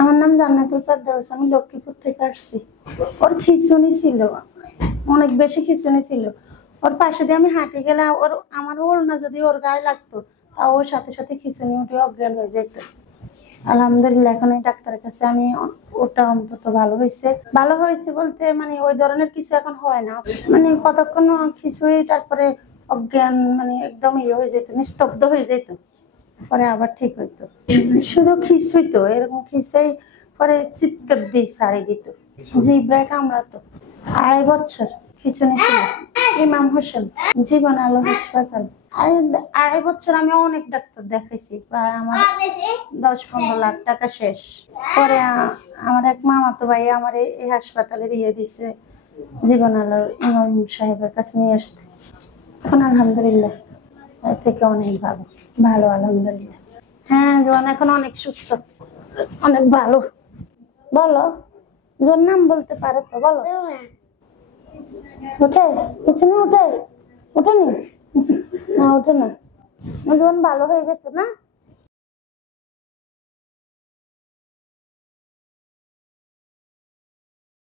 আমার নাম জান্নাতুল ফেরদৌস, আমি লক্ষ্মীপুর থেকে আসছি। ওর খিঁচুনি ছিল, অনেক বেশি খিঁচুনি ছিল। ওর পাশে দিয়ে আমি হাঁটে গেলে আমার ওড়না যদি ওর গায়ে লাগতো, তাও ওর সাথে সাথে খিঁচুনি উঠে অজ্ঞান হয়ে যেত। আলহামদুলিল্লাহ এখন এই ডাক্তারের কাছে আমি, ওটা অন্তত ভালো হয়েছে। ভালো হয়েছে বলতে মানে ওই ধরনের কিছু এখন হয় না, মানে কতক্ষণ খিচুড়ি তারপরে অজ্ঞান, মানে একদম ইয়ে হয়ে যেত, নিস্তব্ধ হয়ে যেত, পরে আবার ঠিক হইতো। শুধু খিচুই তো, এরকম খিচাই পরে চিৎকার দিয়ে ছাড়ি দিত, জিব্রায় কামড়াতো। 2.5 বছর খিচুনি ছিল। ইমাম হোসেন, জীবন আলো হাসপাতাল। 2.5 বছর আমি অনেক ডাক্তার দেখাইছি, প্রায় আমার 10-15 লাখ টাকা শেষ। পরে আমার এক মামাতো ভাই আমার এই হাসপাতালে দিয়ে দিছে, জীবন আলোর ইমাম সাহেবের কাছে নিয়ে আসতে। এখন আলহামদুলিল্লাহ এর থেকে অনেক ভালো ভালো আলহামদুলিল্লাহ। হ্যাঁ, জোয়ান এখন অনেক সুস্থ, অনেক ভালো। বলো, জোর নাম বলতে পারো তো, বলো। উঠে পিছনে উঠেনি না, উঠে না। জোয়ান ভালো হয়ে গেছে না?